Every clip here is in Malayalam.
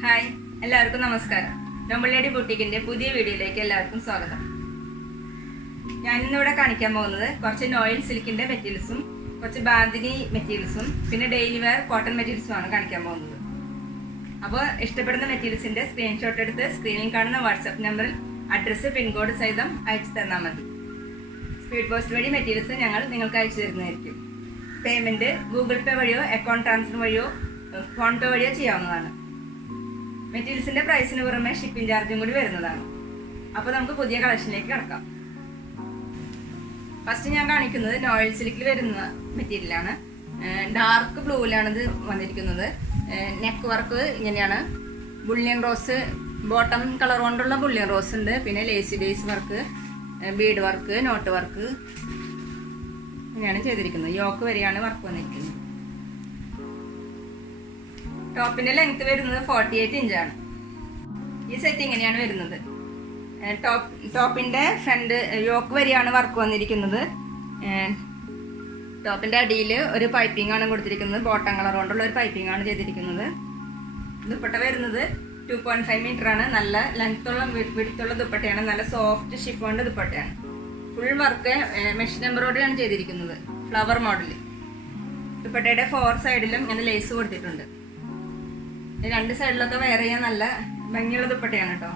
ഹായ്, എല്ലാവർക്കും നമസ്കാരം. ഡൊമ്പിളേടി ബുട്ടീക്കിന്റെ പുതിയ വീഡിയോയിലേക്ക് എല്ലാവർക്കും സ്വാഗതം. ഞാനിന്നിവിടെ കാണിക്കാൻ പോകുന്നത് കുറച്ച് നോയിൽ സിൽക്കിന്റെ മെറ്റീരിയൽസും കുറച്ച് ബാന്തിനി മെറ്റീരിയൽസും പിന്നെ ഡെയിലി വെയർ കോട്ടൺ മെറ്റീരിയൽസുമാണ് കാണിക്കാൻ പോകുന്നത്. അപ്പോൾ ഇഷ്ടപ്പെടുന്ന മെറ്റീരിയൽസിന്റെ സ്ക്രീൻഷോട്ട് എടുത്ത് സ്ക്രീനിൽ കാണുന്ന വാട്സാപ്പ് നമ്പറിൽ അഡ്രസ്സ് പിൻകോഡ് സഹിതം അയച്ചു തന്നാൽ മതി. സ്പീഡ് പോസ്റ്റ് വഴി മെറ്റീരിയൽസ് ഞങ്ങൾ നിങ്ങൾക്ക് അയച്ചു തരുന്നതായിരിക്കും. പേയ്മെന്റ് ഗൂഗിൾ പേ വഴിയോ അക്കൗണ്ട് ട്രാൻസ്ഫർ വഴിയോ ഫോൺ പേ വഴിയോ ചെയ്യാവുന്നതാണ്. മെറ്റീരിയൽസിന്റെ പ്രൈസിന് പുറമെ ഷിപ്പിംഗ് ചാർജും കൂടി വരുന്നതാണ്. അപ്പോൾ നമുക്ക് പുതിയ കളക്ഷനിലേക്ക് കിടക്കാം. ഫസ്റ്റ് ഞാൻ കാണിക്കുന്നത് നോയിൽ സിൽക്കിൽ വരുന്ന മെറ്റീരിയലാണ്. ഡാർക്ക് ബ്ലൂവിലാണ് ഇത് വന്നിരിക്കുന്നത്. നെക്ക് വർക്ക് ഇങ്ങനെയാണ്. ബുള്ളിയൻ റോസ് ബോട്ടം കളർ കൊണ്ടുള്ള ബുള്ളിയൻ റോസ് ഉണ്ട്. പിന്നെ lazy daisy work, bead work, knot work ഇങ്ങനെയാണ് ചെയ്തിരിക്കുന്നത്. യോക്ക് വരെയാണ് വർക്ക് വന്നിരിക്കുന്നത്. ടോപ്പിന്റെ ലെങ്ത് വരുന്നത് 48 ഇഞ്ചാണ്. ഈ സെറ്റ് ഇങ്ങനെയാണ് വരുന്നത്. ടോപ്പിന്റെ ഫ്രണ്ട് യോക്ക് വരെയാണ് വർക്ക് വന്നിരിക്കുന്നത്. ടോപ്പിന്റെ അടിയിൽ ഒരു പൈപ്പിംഗ് ആണ് കൊടുത്തിരിക്കുന്നത്. ബോട്ടം കളർ കൊണ്ടുള്ള ഒരു പൈപ്പിംഗ് ആണ് ചെയ്തിരിക്കുന്നത്. ദുപ്പട്ട വരുന്നത് 2.5 മീറ്റർ ആണ്. നല്ല ലെങ്ത്തുള്ള വിടുത്തുള്ള ദുപ്പട്ടയാണ്. നല്ല സോഫ്റ്റ് ഷിഫോണിന്റെ ദുപ്പട്ടയാണ്. ഫുൾ വർക്ക് മെഷീൻ എംബ്രോയിഡറി ആണ് ചെയ്തിരിക്കുന്നത്. Flower model. ദുപ്പട്ടയുടെ 4 സൈഡിലും ഇങ്ങനെ ലേസ് കൊടുത്തിട്ടുണ്ട്. 2 സൈഡിലൊക്കെ വെയർ ചെയ്യാൻ നല്ല ഭംഗിയുള്ള ദുപ്പട്ടയാണ് കേട്ടോ.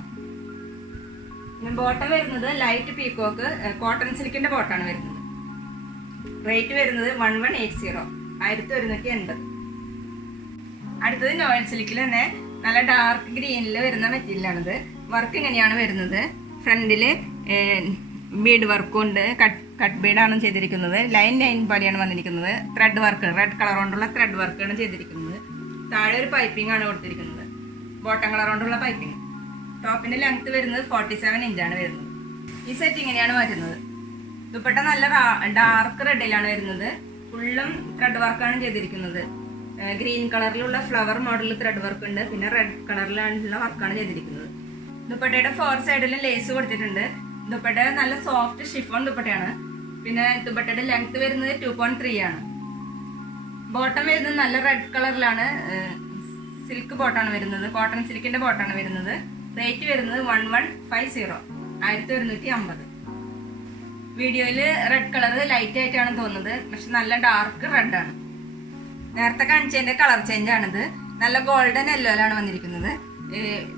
പിന്നെ ബോട്ടം വരുന്നത് ലൈറ്റ് പീക്കോക്ക് കോട്ടൺ സിൽക്കിന്റെ ബോട്ടാണ് വരുന്നത്. റേറ്റ് വരുന്നത് 1180, 1180. അടുത്തത് നോയിൽ സിൽക്കിൽ തന്നെ നല്ല ഡാർക്ക് ഗ്രീനിൽ വരുന്ന മെറ്റീരിയലാണിത്. വർക്ക് ഇങ്ങനെയാണ് വരുന്നത്. ഫ്രണ്ടില് ബീഡ് വർക്കും ഉണ്ട്. കട്ട് ബീഡാണ് ചെയ്തിരിക്കുന്നത്. ലൈൻ പോലെയാണ് വന്നിരിക്കുന്നത്. ത്രെഡ് വർക്ക്, റെഡ് കളർ കൊണ്ടുള്ള ത്രെഡ് വർക്കാണ് ചെയ്തിരിക്കുന്നത്. താഴെ ഒരു പൈപ്പിംഗ് ആണ് കൊടുത്തിരിക്കുന്നത്. ബോട്ടം കളർ കൊണ്ടുള്ള പൈപ്പിംഗ്. ടോപ്പിന്റെ ലെങ്ത് വരുന്നത് 47 ഇഞ്ചാണ് വരുന്നത്. ഈ സെറ്റ് ഇങ്ങനെയാണ് വരുന്നത്. ദുപ്പട്ട നല്ല ഡാർക്ക് റെഡിലാണ് വരുന്നത്. ഫുള്ളും ത്രെഡ് വർക്കാണ് ചെയ്തിരിക്കുന്നത്. ഗ്രീൻ കളറിലുള്ള ഫ്ലവർ മോഡൽ ത്രെഡ് വർക്ക് ഉണ്ട്. പിന്നെ റെഡ് കളറിലുള്ള വർക്കാണ് ചെയ്തിരിക്കുന്നത്. ദുപ്പട്ടയുടെ 4 സൈഡിലും ലേസ് കൊടുത്തിട്ടുണ്ട്. ദുപ്പട്ട നല്ല സോഫ്റ്റ് ഷിഫോൺ ദുപ്പട്ടയാണ്. പിന്നെ ദുപ്പട്ടയുടെ ലെങ്ത് വരുന്നത് 2.3 ആണ്. ബോട്ടം വരുന്നത് നല്ല റെഡ് കളറിലാണ്. സിൽക്ക് ബോട്ടാണ് വരുന്നത്. കോട്ടൺ സിൽക്കിന്റെ ബോട്ടാണ് വരുന്നത്. റേറ്റ് വരുന്നത് 1150, 1150. വീഡിയോയില് റെഡ് കളർ ലൈറ്റ് ആയിട്ടാണ് തോന്നുന്നത്. പക്ഷെ നല്ല ഡാർക്ക് റെഡ് ആണ്. നേരത്തെ കാണിച്ചതിന്റെ കളർ ചേഞ്ച് ആണിത്. നല്ല ഗോൾഡൻ യെല്ലോയിലാണ് വന്നിരിക്കുന്നത്.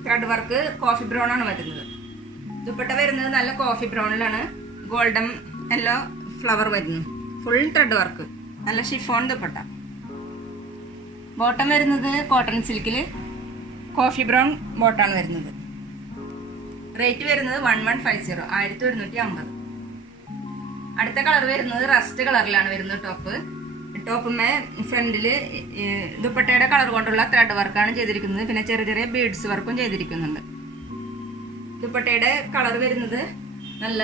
ത്രെഡ് വർക്ക് കോഫി ബ്രൗൺ ആണ് വരുന്നത്. ദുപ്പട്ട വരുന്നത് നല്ല കോഫി ബ്രൗണിലാണ്. ഗോൾഡൻ യെല്ലോ ഫ്ലവർ വരുന്നു. Full thread work. നല്ല ഷിഫോൺ ദുപ്പട്ട. ബോട്ടം വരുന്നത് കോട്ടൺ സിൽക്കിൽ കോഫി ബ്രൗൺ ബോട്ടാണ് വരുന്നത്. റേറ്റ് വരുന്നത് 1150, 1150. അടുത്ത കളർ വരുന്നത് റസ്റ്റ് കളറിലാണ് വരുന്നത്. ടോപ്പുമേ ഫ്രണ്ടില് ദുപ്പട്ടയുടെ കളർ കൊണ്ടുള്ള ത്രെഡ് വർക്കാണ് ചെയ്തിരിക്കുന്നത്. പിന്നെ ചെറിയ ചെറിയ ബീഡ്സ് വർക്കും ചെയ്തിരിക്കുന്നുണ്ട്. ദുപ്പട്ടയുടെ കളർ വരുന്നത് നല്ല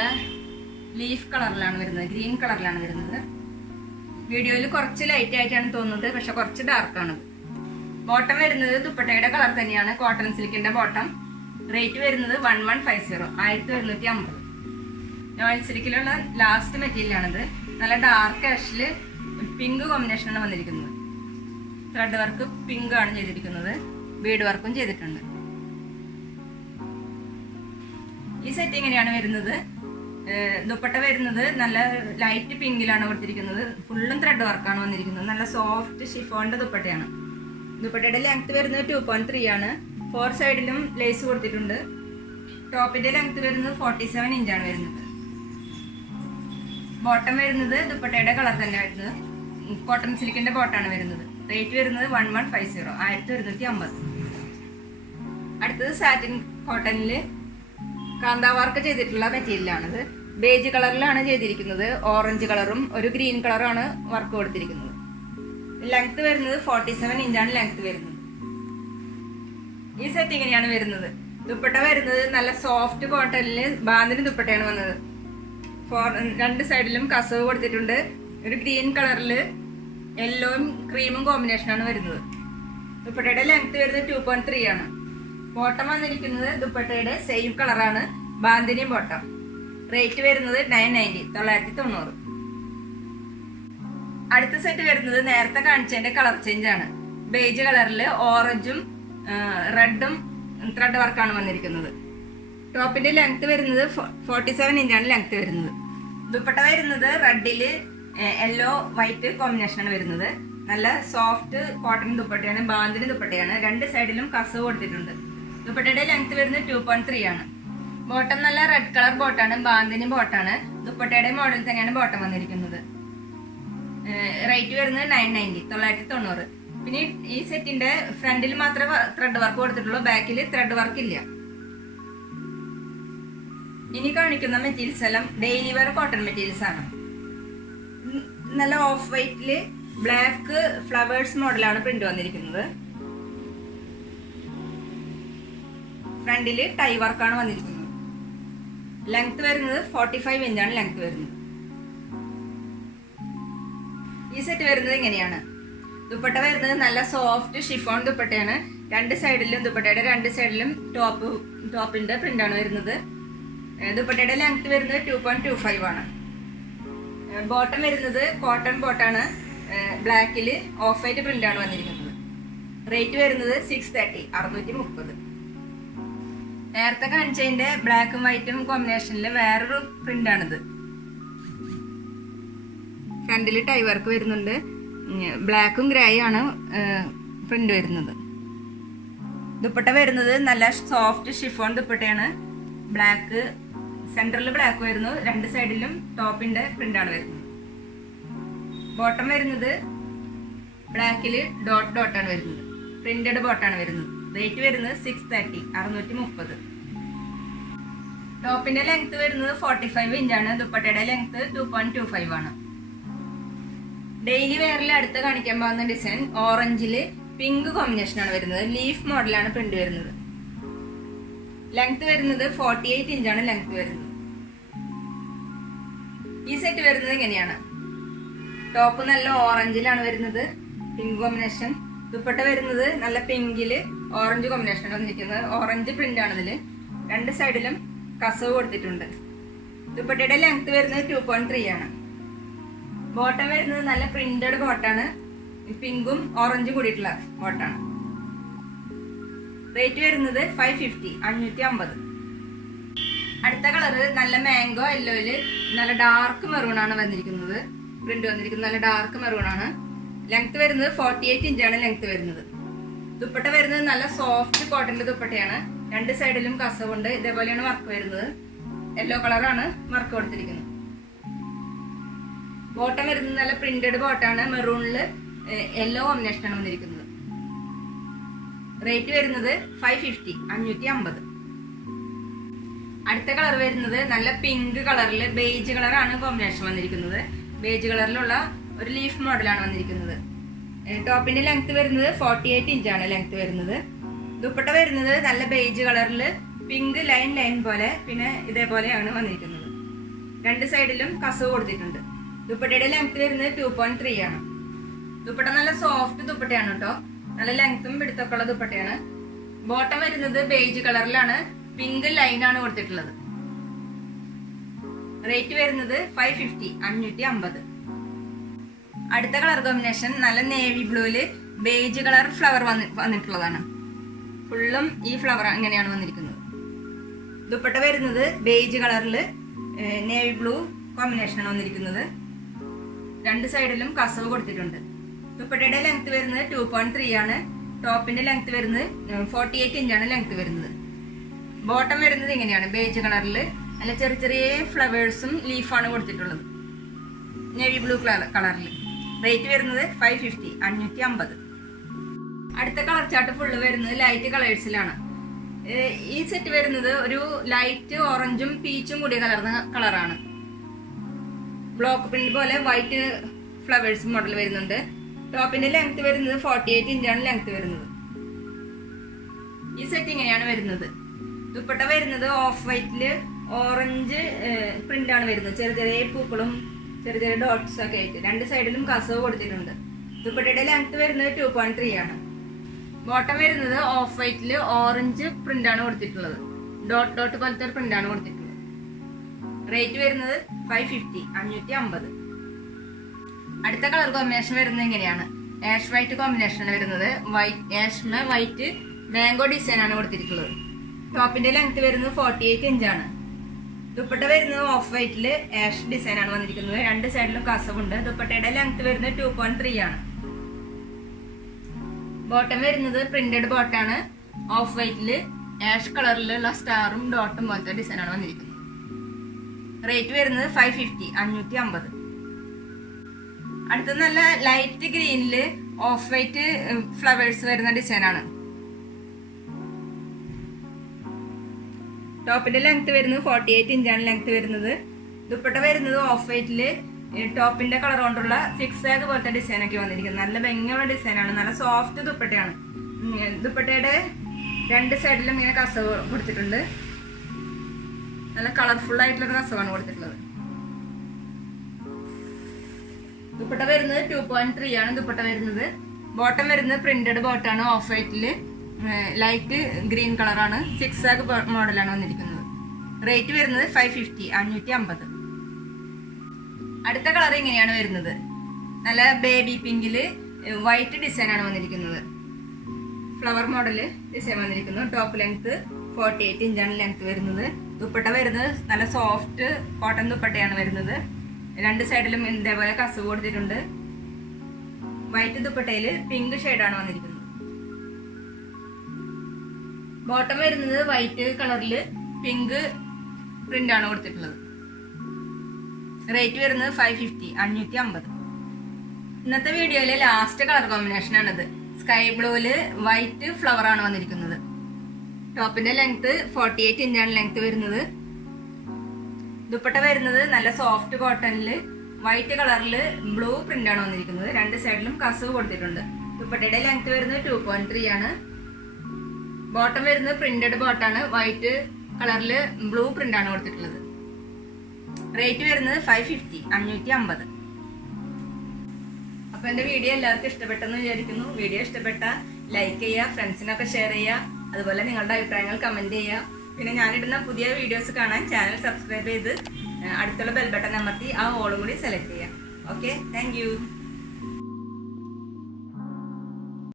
ലീഫ് കളറിലാണ് വരുന്നത്. ഗ്രീൻ കളറിലാണ് വരുന്നത്. വീഡിയോയിൽ കുറച്ച് ലൈറ്റ് ആയിട്ടാണ് തോന്നുന്നത്. പക്ഷെ കുറച്ച് ഡാർക്കാണ്. ബോട്ടം വരുന്നത് ദുപ്പട്ടയുടെ കളർ തന്നെയാണ്. Cotton സിൽക്കിന്റെ bottom. റേറ്റ് വരുന്നത് 1150, 1150. നോയിൽ സിൽക്കിലുള്ള ലാസ്റ്റ് മെറ്റീരിയലാണിത്. നല്ല ഡാർക്ക് ആഷില് പിങ്ക് കോമ്പിനേഷനാണ് വന്നിരിക്കുന്നത്. ത്രെഡ് വർക്ക് പിങ്ക് ആണ് ചെയ്തിരിക്കുന്നത്. ബീഡ് വർക്കും ചെയ്തിട്ടുണ്ട്. ഈ സെറ്റ് ഇങ്ങനെയാണ് വരുന്നത്. ദുപ്പട്ട വരുന്നത് നല്ല ലൈറ്റ് പിങ്കിലാണ് കൊടുത്തിരിക്കുന്നത്. ഫുള്ളും ത്രെഡ് വർക്കാണ് വന്നിരിക്കുന്നത്. നല്ല സോഫ്റ്റ് ഷിഫോണിന്റെ ദുപ്പട്ടയാണ്. ദുപ്പട്ടയുടെ ലെങ്ത് വരുന്നത് 2.3 ആണ്. 4 സൈഡിലും ലേസ് കൊടുത്തിട്ടുണ്ട്. ടോപ്പിന്റെ ലെങ്ത് വരുന്നത് 47 ഇഞ്ചാണ് വരുന്നത്. ബോട്ടം വരുന്നത് ദുപ്പട്ടയുടെ കളർ തന്നെ വരുന്നത്. കോട്ടൺ സിൽക്കിന്റെ ബോട്ടാണ് വരുന്നത്. റേറ്റ് വരുന്നത് 1150, 1150. അടുത്തത് സാറ്റിൻ കോട്ടണില് കാന്താ വർക്ക് ചെയ്തിട്ടുള്ള മെറ്റീരിയലാണിത്. ബേജ് കളറിലാണ് ചെയ്തിരിക്കുന്നത്. ഓറഞ്ച് കളറും ഒരു ഗ്രീൻ കളറാണ് വർക്ക് കൊടുത്തിരിക്കുന്നത്. ലെങ്ത് വരുന്നത് 47 ഇഞ്ചാണ് ലെങ്ത് വരുന്നത്. ഈ സെറ്റ് ഇങ്ങനെയാണ് വരുന്നത്. ദുപ്പട്ട വരുന്നത് നല്ല സോഫ്റ്റ് കോട്ടണില് ബാന്തിന് ദുപ്പട്ടയാണ് വന്നത്. 2 സൈഡിലും കസവ് കൊടുത്തിട്ടുണ്ട്. ഒരു ഗ്രീൻ കളറില് യെല്ലോയും ക്രീമും കോമ്പിനേഷനാണ് വരുന്നത്. ദുപ്പട്ടയുടെ ലെങ്ത് വരുന്നത് 2.3 ആണ്. ബോട്ടം വന്നിരിക്കുന്നത് ദുപ്പട്ടയുടെ സെയിം കളറാണ്. ബാന്തിനി ബോട്ടം. റേറ്റ് വരുന്നത് 990, 990. അടുത്ത സെറ്റ് വരുന്നത് നേരത്തെ കാണിച്ചതിന്റെ കളർ ചേഞ്ച് ആണ്. ബേജ് കളറിൽ ഓറഞ്ചും റെഡും ത്രെഡ് വർക്കാണ് വന്നിരിക്കുന്നത്. ടോപ്പിന്റെ ലെങ്ത് വരുന്നത് 47 ഇഞ്ചാണ് ലെങ്ത് വരുന്നത്. ദുപ്പട്ട വരുന്നത് റെഡില് യെല്ലോ വൈറ്റ് കോമ്പിനേഷനാണ് വരുന്നത്. നല്ല സോഫ്റ്റ് കോട്ടൺ ദുപ്പട്ടയാണ്, ബാന്തിന് ദുപ്പട്ടയാണ്. രണ്ട് സൈഡിലും കസവ് കൊടുത്തിട്ടുണ്ട്. ദുപ്പട്ടയുടെ ലെങ്ത് വരുന്നത് 2.3 ആണ്. ബോട്ടം നല്ല റെഡ് കളർ ബോട്ടാണ്, ബാന്തിന് ബോട്ടാണ്. ദുപ്പട്ടയുടെ മോഡൽ തന്നെയാണ് ബോട്ടം വന്നിരിക്കുന്നത്. റേറ്റ് വരുന്നത് 990. പിന്നെ ഈ സെറ്റിന്റെ ഫ്രണ്ടിൽ മാത്രമേ ത്രെഡ് വർക്ക് കൊടുത്തിട്ടുള്ളൂ, ബാക്കിൽ ത്രെഡ് വർക്ക് ഇല്ല. ഇനി കാണിക്കുന്ന മെറ്റീരിയൽസ് എല്ലാം ഡെയിലി വെയർ കോട്ടൺ മെറ്റീരിയൽസ് ആണ്. നല്ല ഓഫ് വൈറ്റില് ബ്ലാക്ക് ഫ്ലവേഴ്സ് മോഡലാണ് പ്രിന്റ് വന്നിരിക്കുന്നത്. ഫ്രണ്ടില് ടൈ വർക്കാണ് വന്നിരിക്കുന്നത്. ലെങ്ത് വരുന്നത് 45 ഇഞ്ചാണ് ലെങ്ത് വരുന്നത്. ഈ സെറ്റ് വരുന്നത് ഇങ്ങനെയാണ്. ദുപ്പട്ട വരുന്നത് നല്ല സോഫ്റ്റ് ഷിഫോൺ ദുപ്പട്ടയാണ്. രണ്ട് സൈഡിലും ദുപ്പട്ടയുടെ രണ്ട് സൈഡിലും ടോപ്പിന്റെ പ്രിന്റാണ് വരുന്നത്. ദുപ്പട്ടയുടെ ലെങ്ത് വരുന്നത് 2.25 ആണ്. ബോട്ടം വരുന്നത് കോട്ടൺ ബോട്ടാണ്, ബ്ലാക്കിൽ ഓഫ് വൈറ്റ് പ്രിന്റാണ് വന്നിരിക്കുന്നത്. റേറ്റ് വരുന്നത് 630 630. നേരത്തെ കാണിച്ചതിന്റെ ബ്ലാക്കും വൈറ്റും കോമ്പിനേഷനിൽ വേറൊരു പ്രിന്റാണിത്. ഫ്രണ്ടിൽ ടൈ വർക്ക് വരുന്നുണ്ട്. ബ്ലാക്കും ഗ്രേ ആണ് പ്രിന്റ് വരുന്നത്. ദുപ്പട്ട വരുന്നത് നല്ല സോഫ്റ്റ് ഷിഫോൺ ദുപ്പട്ടയാണ്. ബ്ലാക്ക് സെന്ററിൽ ബ്ലാക്ക് വരുന്നു, രണ്ട് സൈഡിലും ടോപ്പിന്റെ പ്രിന്റാണ് വരുന്നത്. ബോട്ടം വരുന്നത് ബ്ലാക്കില് ഡോട്ടാണ് വരുന്നത്, പ്രിന്റഡ് ബോട്ടാണ് വരുന്നത്. റേറ്റ് വരുന്നത് 630 630. ടോപ്പിന്റെ ലെങ്ത് വരുന്നത് 45 ഇഞ്ചാണ്. ദുപ്പട്ടയുടെ ലെങ്ത് 2.25 ആണ്. ഡെയിലി വെയറിൽ അടുത്ത് കാണിക്കാൻ പോകുന്ന ഡിസൈൻ ഓറഞ്ചില് പിങ്ക് കോമ്പിനേഷൻ ആണ് വരുന്നത്. ലീഫ് മോഡലാണ് പ്രിന്റ് വരുന്നത്. ലെങ്ത് വരുന്നത് 48 ഇഞ്ചാണ് ലെങ്ത് വരുന്നത്. ഈ സെറ്റ് വരുന്നത് ഇങ്ങനെയാണ്. ടോപ്പ് നല്ല ഓറഞ്ചിലാണ് വരുന്നത്, പിങ്ക് കോമ്പിനേഷൻ. ദുപ്പട്ട വരുന്നത് നല്ല പിങ്കില് ഓറഞ്ച് കോമ്പിനേഷൻ വന്നിരിക്കുന്നത്. ഓറഞ്ച് പ്രിന്റ് ആണ് ഇതില്. രണ്ട് സൈഡിലും കസവ് കൊടുത്തിട്ടുണ്ട്. ദുപ്പട്ടയുടെ ലെങ്ത് വരുന്നത് 2.3 ആണ്. ബോട്ടം വരുന്നത് നല്ല പ്രിന്റഡ് ബോട്ടാണ്, പിങ്കും ഓറഞ്ചും കൂടിയിട്ടുള്ള ബോട്ടാണ്. റേറ്റ് വരുന്നത് 550 550. അടുത്ത കളറ് നല്ല മാംഗോ യെല്ലോയില് നല്ല ഡാർക്ക് മെറൂൺ ആണ് വന്നിരിക്കുന്നത്. പ്രിന്റ് വന്നിരിക്കുന്നത് നല്ല ഡാർക്ക് മെറൂൺ ആണ്. ലെങ്ത് വരുന്നത് 48 ഇഞ്ചാണ് ലെങ്ത് വരുന്നത്. ദുപ്പട്ട വരുന്നത് നല്ല സോഫ്റ്റ് കോട്ടന്റെ ദുപ്പട്ടയാണ്. രണ്ട് സൈഡിലും കസവുണ്ട്. ഇതേപോലെയാണ് വർക്ക് വരുന്നത്. യെല്ലോ കളറാണ് വർക്ക് കൊടുത്തിരിക്കുന്നത്. ബോട്ടം വരുന്നത് നല്ല പ്രിന്റഡ് ബോട്ടാണ്, മെറൂണില് യെല്ലോ കോമ്പിനേഷൻ ആണ് വന്നിരിക്കുന്നത്. റേറ്റ് വരുന്നത് 550 550. അടുത്ത കളർ വരുന്നത് നല്ല പിങ്ക് കളറിൽ ബേജ് കളറാണ് കോമ്പിനേഷൻ വന്നിരിക്കുന്നത്. ബേജ് കളറിലുള്ള ഒരു ലീഫ് മോഡലാണ് വന്നിരിക്കുന്നത്. ടോപ്പിന്റെ ലെങ്ത് വരുന്നത് 48 ഇഞ്ചാണ് ലെങ്ത് വരുന്നത്. ദുപ്പട്ട വരുന്നത് നല്ല ബേജ് കളറിൽ പിങ്ക് ലൈൻ പോലെ പിന്നെ ഇതേപോലെയാണ് വന്നിരിക്കുന്നത്. രണ്ട് സൈഡിലും കസവ് കൊടുത്തിട്ടുണ്ട്. ദുപ്പട്ടയുടെ ലെങ്ത് വരുന്നത് 2.3 ആണ്. ദുപ്പട്ട നല്ല സോഫ്റ്റ് ദുപ്പട്ടയാണ് കേട്ടോ. നല്ല ലെങ്ത്തും പിടുത്തൊക്കെ ഉള്ള ദുപ്പട്ടയാണ്. ബോട്ടം വരുന്നത് ബേജ് കളറിലാണ്, പിങ്ക് ലൈൻ ആണ് കൊടുത്തിട്ടുള്ളത്. റേറ്റ് വരുന്നത് 550 550. അടുത്ത കളർ കോമ്പിനേഷൻ നല്ല നേവി ബ്ലൂയില് ബേജ് കളർ ഫ്ലവർ വന്നിട്ടുള്ളതാണ്. ഫുള്ളും ഈ ഫ്ലവർ അങ്ങനെയാണ് വന്നിരിക്കുന്നത്. ദുപ്പട്ട വരുന്നത് ബേജ് കളറില് നേവി ബ്ലൂ കോമ്പിനേഷനാണ് വന്നിരിക്കുന്നത്. രണ്ട് സൈഡിലും കസവ് കൊടുത്തിട്ടുണ്ട്. ദുപ്പട്ടയുടെ ലെങ്ത് വരുന്നത് 2.3 ആണ്. ടോപ്പിന്റെ ലെങ്ത് വരുന്നത് 48 ഇഞ്ചാണ് ലെങ്ത് വരുന്നത്. ബോട്ടം വരുന്നത് ഇങ്ങനെയാണ് ബേജ് കളറിൽ നല്ല ചെറിയ ഫ്ലവേഴ്സും ലീഫാണ് കൊടുത്തിട്ടുള്ളത്, നേവി ബ്ലൂ കളറിൽ. റേറ്റ് വരുന്നത് 550 550. അടുത്ത കളർ ചാർട്ട് ഫുള്ള് വരുന്നത് ലൈറ്റ് കളേഴ്സിലാണ്. ഈ സെറ്റ് വരുന്നത് ഒരു ലൈറ്റ് ഓറഞ്ചും പീച്ചും കൂടിയ കലർന്ന കളറാണ്. ബ്ലോക്ക് പ്രിന്റ് പോലെ വൈറ്റ് ഫ്ലവേഴ്സ് മോഡൽ വരുന്നുണ്ട്. ടോപ്പിന്റെ ലെങ്ത് വരുന്നത് 48 ഇഞ്ചാണ് ലെങ്ത് വരുന്നത്. ഈ സെറ്റ് ഇങ്ങനെയാണ് വരുന്നത്. ദുപ്പട്ട വരുന്നത് ഓഫ് വൈറ്റില് ഓറഞ്ച് പ്രിന്റ് ആണ് വരുന്നത്. ചെറിയ പൂക്കളും ചെറിയ ഡോട്ട്സ് ഒക്കെ ആയിട്ട് രണ്ട് സൈഡിലും കസവ് കൊടുത്തിട്ടുണ്ട്. ദുപ്പട്ടയുടെ ലെങ്ത് വരുന്നത് 2.3 ആണ്. ബോട്ടം വരുന്നത് ഓഫ് വൈറ്റില് ഓറഞ്ച് പ്രിന്റ് ആണ് കൊടുത്തിട്ടുള്ളത്. ഡോട്ട് പോലത്തെ ഒരു പ്രിന്റ് ആണ് കൊടുത്തിട്ടുള്ളത്. റേറ്റ് വരുന്നത് 550 550. അടുത്ത കളർ കോമ്പിനേഷൻ വരുന്നത് ഇങ്ങനെയാണ്. ആഷ് വൈറ്റ് കോമ്പിനേഷനാണ് വരുന്നത്. ആഷ് വൈറ്റ് മാംഗോ ഡിസൈൻ ആണ് കൊടുത്തിരിക്കുന്നത്. ടോപ്പിന്റെ ലെങ്ത് വരുന്നത് 48 ഇഞ്ചാണ്. ദുപ്പട്ട വരുന്നത് ഓഫ് വൈറ്റില് ആഷ് ഡിസൈൻ ആണ് വന്നിരിക്കുന്നത്. രണ്ട് സൈഡിലും കസവുണ്ട്. ദുപ്പട്ടയുടെ ലെങ്ത് വരുന്നത് 2.3 ആണ്. ബോട്ടം വരുന്നത് പ്രിന്റഡ് ബോട്ടാണ്. ഓഫ് വൈറ്റില് ആഷ് കളറിലുള്ള സ്റ്റാറും ഡോട്ടും പോലത്തെ ഡിസൈൻ ആണ് വന്നിരിക്കുന്നത്. റേറ്റ് വരുന്നത് 550 550. അടുത്തത് നല്ല ലൈറ്റ് ഗ്രീനില് ഓഫ് വൈറ്റ് ഫ്ലവേഴ്സ് വരുന്ന ഡിസൈൻ ആണ്. ടോപ്പിന്റെ ലെങ്ത് വരുന്നത് 48 ഇഞ്ചാണ് ലെങ്ത് വരുന്നത്. ദുപ്പട്ട വരുന്നത് ഓഫ് വൈറ്റില് ടോപ്പിന്റെ കളർ കൊണ്ടുള്ള സിക്സാഗ് പോലത്തെ ഡിസൈൻ ഒക്കെ വന്നിരിക്കുന്നത്. നല്ല ഭംഗിയുള്ള ഡിസൈനാണ്. നല്ല സോഫ്റ്റ് ദുപ്പട്ടയാണ്. ദുപ്പട്ടയുടെ രണ്ട് സൈഡിലും ഇങ്ങനെ കസവ് കൊടുത്തിട്ടുണ്ട്. നല്ല കളർഫുൾ ആയിട്ടുള്ള കസവാണ് കൊടുത്തിട്ടുള്ളത്. ദുപ്പട്ട വരുന്നത് 2.3 ആണ് ദുപ്പട്ട വരുന്നത്. ബോട്ടം വരുന്നത് പ്രിന്റഡ് ബോട്ടാണ്. ഓഫ് വൈറ്റില് ലൈറ്റ് ഗ്രീൻ കളറാണ്. സിക്സാഗ് മോഡലാണ് വന്നിരിക്കുന്നത്. റേറ്റ് വരുന്നത് 550 550. അടുത്ത കളർ ഇങ്ങനെയാണ് വരുന്നത്. നല്ല ബേബി പിങ്കില് വൈറ്റ് ഡിസൈൻ ആണ് വന്നിരിക്കുന്നത്. ഫ്ലവർ മോഡല് ഡിസൈൻ വന്നിരിക്കുന്നു. ടോപ്പ് ലെങ്ത് 48 ഇഞ്ചാണ് ലെങ്ത് വരുന്നത്. ദുപ്പട്ട വരുന്നത് നല്ല സോഫ്റ്റ് കോട്ടൺ ദുപ്പട്ടയാണ് വരുന്നത്. രണ്ട് സൈഡിലും ഇതേപോലെ കസവ് കൊടുത്തിട്ടുണ്ട്. വൈറ്റ് ദുപ്പട്ടയില് പിങ്ക് ഷെയ്ഡാണ് വന്നിരിക്കുന്നത്. ബോട്ടം വരുന്നത് വൈറ്റ് കളറില് പിങ്ക് പ്രിന്റ് ആണ് കൊടുത്തിട്ടുള്ളത്. റേറ്റ് വരുന്നത് 550 550. ഇന്നത്തെ വീഡിയോയിലെ ലാസ്റ്റ് കളർ കോമ്പിനേഷൻ ആണിത്. സ്കൈ ബ്ലൂവില് വൈറ്റ് ഫ്ലവർ ആണ് വന്നിരിക്കുന്നത്. ടോപ്പിന്റെ ലെങ്ത് 48 ഇഞ്ചാണ് ലെങ്ത് വരുന്നത്. ദുപ്പട്ട വരുന്നത് നല്ല സോഫ്റ്റ് കോട്ടണില് വൈറ്റ് കളറില് ബ്ലൂ പ്രിന്റ് ആണ് വന്നിരിക്കുന്നത്. രണ്ട് സൈഡിലും കസവ് കൊടുത്തിട്ടുണ്ട്. ദുപ്പട്ടയുടെ ലെങ്ത് വരുന്നത് 2.3 ആണ്. ബോട്ടം വരുന്നത് പ്രിന്റഡ് ബോട്ടാണ്. വൈറ്റ് കളറില് ബ്ലൂ പ്രിന്റ് ആണ് കൊടുത്തിട്ടുള്ളത്. റേറ്റ് വരുന്നത് 550 550. അപ്പൊ എന്റെ വീഡിയോ എല്ലാവർക്കും ഇഷ്ടപ്പെട്ടെന്ന് വിചാരിക്കുന്നു. വീഡിയോ ഇഷ്ടപ്പെട്ട ലൈക്ക് ചെയ്യുക, ഫ്രണ്ട്സിനൊക്കെ ഷെയർ ചെയ്യുക. അതുപോലെ നിങ്ങളുടെ അഭിപ്രായങ്ങൾ കമന്റ് ചെയ്യുക. പിന്നെ ഞാനിടുന്ന പുതിയ വീഡിയോസ് കാണാൻ ചാനൽ സബ്സ്ക്രൈബ് ചെയ്ത് അടുത്തുള്ള ബെൽ ബട്ടൺ അമർത്തി ആ ഓളും കൂടി സെലക്ട് ചെയ്യുക. Okay, thank you.